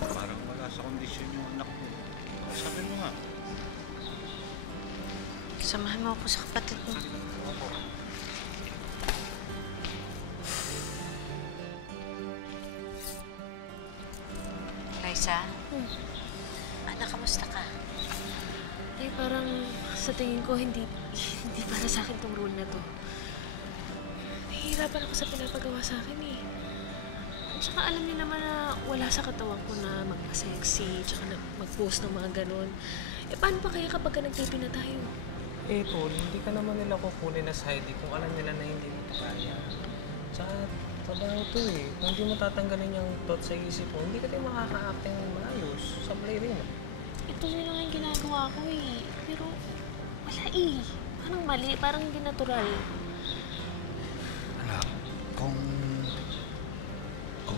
Parang wala sa kondisyon yung anak mo. Sabi mo nga. Samahan mo ako sa kapatid mo. Liza? Anak, kamusta ka? Eh, parang sa tingin ko, hindi para sa akin tong role na to. Nahihirapan ako sa pinapagawa sa akin eh. At saka alam niyo naman na wala sa katawan ko na magpa-sexy, tsaka mag-post ng mga ganun. Eh, paano pa kaya kapag nag-taping na tayo? Eh, Paul, hindi ka naman nila kukunin as Heidi kung alam nila na hindi mo kaya. Tsaka, trabaho to eh. Kung hindi mo tatanggalin yung thought sa isip mo, hindi ka tayo makaka-acting maayos. Sablay rin. Ito yun lang yung ginagawa ko eh. Pero, wala eh. Parang mali, parang hindi natural. Anak, kung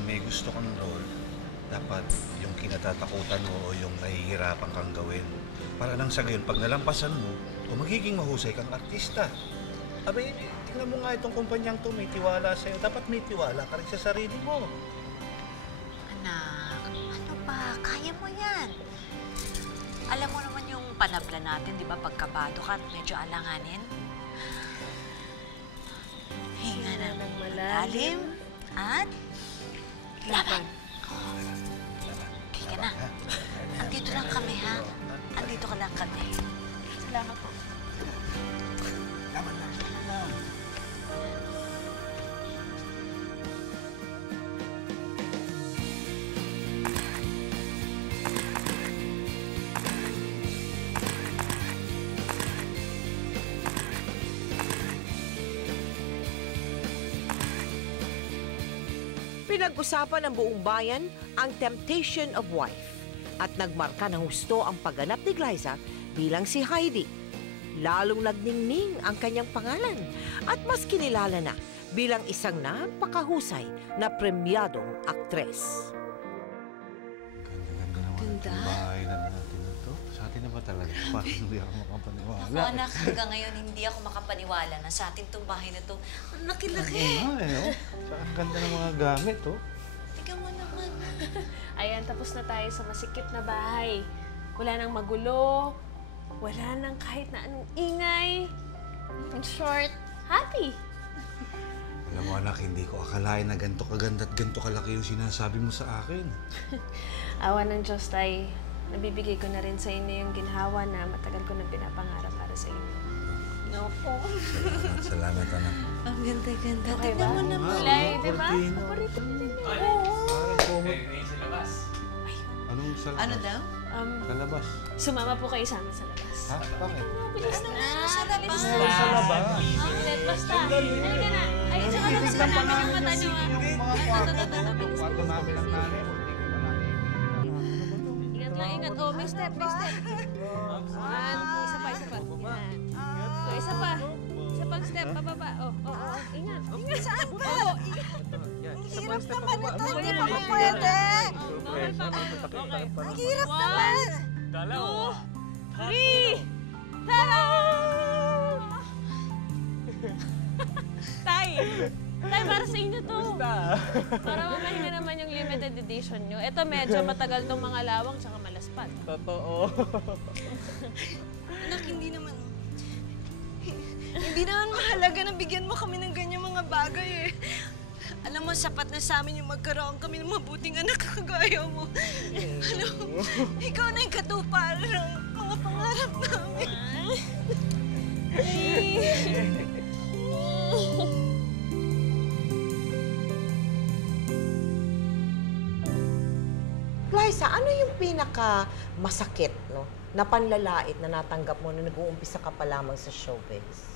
may gusto kang role, dapat yung kinatatakutan mo o yung nahihirapan kang gawin. Para nang sa gayon, pag nalampasan mo, o magiging mahusay kang artista. Abay, tingnan mo nga itong kumpanyang to, may tiwala sa'yo. Dapat may tiwala ka rin sa sarili mo. Anak, ano ba? Kaya mo yan. Alam mo naman yung panabla natin, di ba? Pagkabado ka at medyo alanganin. Hinga na ng malalim. At laban. Okay ka na. Andito lang kami, ha? Andito ka lang kami. Salamat po. Laban lang. Pinag-usapan ng buong bayan ang Temptation of Wife at nagmarka ng husto ang pagganap ni Glyza bilang si Heidi. Lalong nagningning ang kanyang pangalan at mas kinilala na bilang isang napakahusay na premyadong aktres. Ganda. Bahay na natin na to. Sa atin na ba talaga? Parang hindi ako makapaniwala. Ako, anak, hanggang ngayon hindi ako makapaniwala na sa ating itong bahay na to. Ang laki-laki. Ang ganda ng mga gamit, oh. Tingnan mo naman. Ayan, tapos na tayo sa masikip na bahay. Wala nang magulo. Wala nang kahit na anong ingay. In short, happy. Alam mo, anak, hindi ko akalain na ganito kaganda at ganito kalaki yung sinasabi mo sa akin. Awa ng Diyos, tay. nabibigay ko na rin sa inyo yung ginhawa na matagal ko na pinapangarap para sa inyo. No po. Salamat, anak. Ang ganda-ganda. Okay Tignan ba? mo naman. Kulay, di ba? Cortina. Paborito ko din yun. sa labas. Anong sa labas? Ano daw? Sa labas. Sumama po kayo sa amin sa labas. Ha? Bakit? Bilis na! Sa labas. Bilis Sa labas. Basta. Halika na. Ay, tsaka labas pa namin yung mata niyo. Kwarto namin ang nanay mo. Ingat lang, ingat. Oh, may step, may step. One, isa pa. Yan. So, isa pang step, pababa. Oh. Ingat. Ingat. Saan ba? Hirap naman ito. Hindi pa mo pwede. Okay. Ang hirap naman. 2, 3. Tara! Tay, para sa inyo to. Para mamahinga naman yung limited edition nyo. Ito medyo matagal tong mga lawang tsaka malaspag. Totoo. Anak, hindi naman mahalaga na bigyan mo kami ng ganyan mga bagay eh. Alam mo, sapat na sa amin yung magkaroon kami ng mabuting anak kagaya mo. Alam mo, ikaw na yung katuparan ng mga pangarap namin. Glyza, ano yung pinaka masakit, no, na panlalait na natanggap mo na nag-uumpisa ka pa lamang sa showbiz?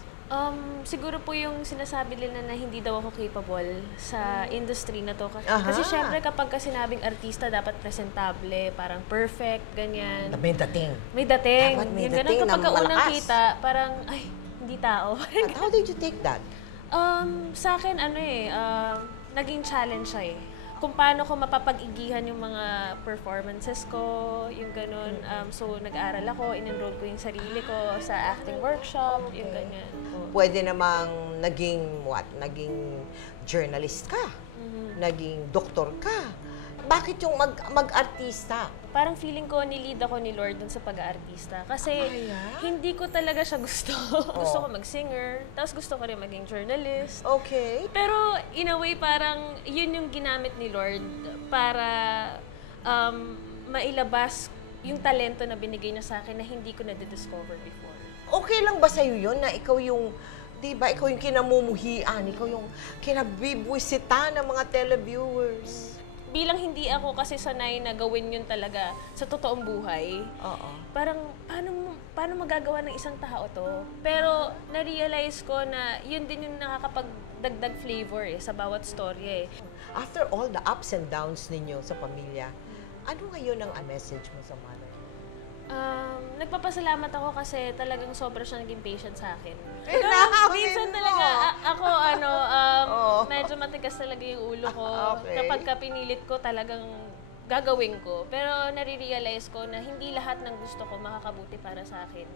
Siguro po yung sinasabi nila na hindi daw ako capable sa industry na to. Kasi Aha. syempre kapag sinabing artista, dapat presentable, parang perfect, ganyan. May dating. May dating. Dapat may Yung ganun dating kapag na unang malakas. kita, parang, ay, hindi tao. How did you take that? Sa akin, naging challenge siya eh. Kung paano ko mapapag-igihan yung mga performances ko, yung ganun. So, nag-aaral ako, in-enroll ko yung sarili ko sa acting workshop, yung ganyan. Pwede namang naging journalist ka, naging doktor ka. Bakit yung mag-artista? Parang feeling ko, nilid ako ni Lord dun sa pag-aartista. Kasi hindi ko talaga siya gusto. Gusto ko mag-singer, tapos gusto ko rin maging journalist. Okay. Pero in a way, parang yun yung ginamit ni Lord para mailabas yung talento na binigay niya sa akin na hindi ko na-discover before. Okay lang ba sa'yo yun na ikaw yung, di ba, ikaw yung kinamumuhian, ikaw yung kinabibwisita ng mga televiewers? Bilang hindi ako kasi sanay na gawin yun talaga sa totoong buhay, parang paano magagawa ng isang tao to? Pero na-realize ko na yun din yung nakakapagdagdag flavor sa bawat story eh. After all the ups and downs ninyo sa pamilya, ano ngayon ang message mo sa mother? Nagpapasalamat ako kasi talagang sobra siya naging patient sa akin. Minsan talaga, ako medyo matigas talaga yung ulo ko. Kapag pinilit ko, talagang gagawin ko. Pero nare-realize ko na hindi lahat ng gusto ko makakabuti para sa akin.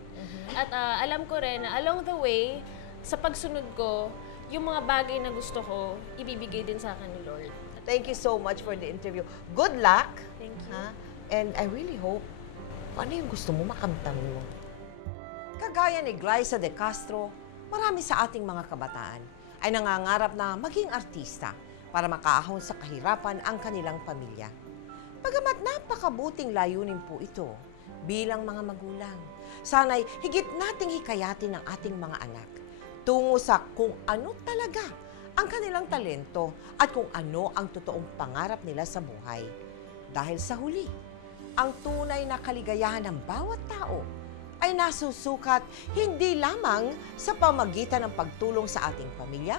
At alam ko rin na along the way, sa pagsunod ko, yung mga bagay na gusto ko, ibibigay din sa akin ni Lord. Thank you so much for the interview. Good luck. Thank you. And I really hope ano yung gusto mo, makamtan mo. Kagaya ni Glyza de Castro, marami sa ating mga kabataan ay nangangarap na maging artista para makaahon sa kahirapan ang kanilang pamilya. Bagamat napakabuting layunin po ito bilang mga magulang, sana'y higit nating hikayatin ang ating mga anak tungo sa kung ano talaga ang kanilang talento at kung ano ang totoong pangarap nila sa buhay. Dahil sa huli, ang tunay na kaligayahan ng bawat tao ay nasusukat hindi lamang sa pamagitan ng pagtulong sa ating pamilya,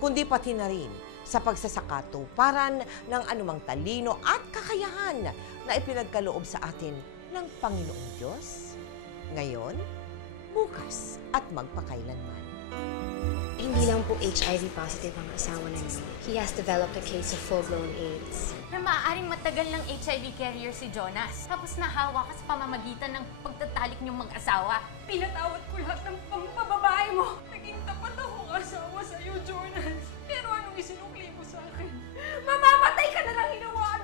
kundi pati na rin sa pagsasakatuparan ng anumang talino at kakayahan na ipinagkaloob sa atin ng Panginoong Diyos, ngayon, bukas at magpakailanman. Hindi lang po HIV positive ang asawa ninyo. He has developed a case of full-blown AIDS. Na maaaring matagal ng HIV carrier si Jonas. Tapos nahawa ka sa pamamagitan ng pagtatalik niyong mag-asawa. Pinatawad ko lahat ng pangbababae mo. Naging tapat akong asawa sa'yo, Jonas. Pero anong isinukli mo sa akin? Mamamatay ka na lang hinawaan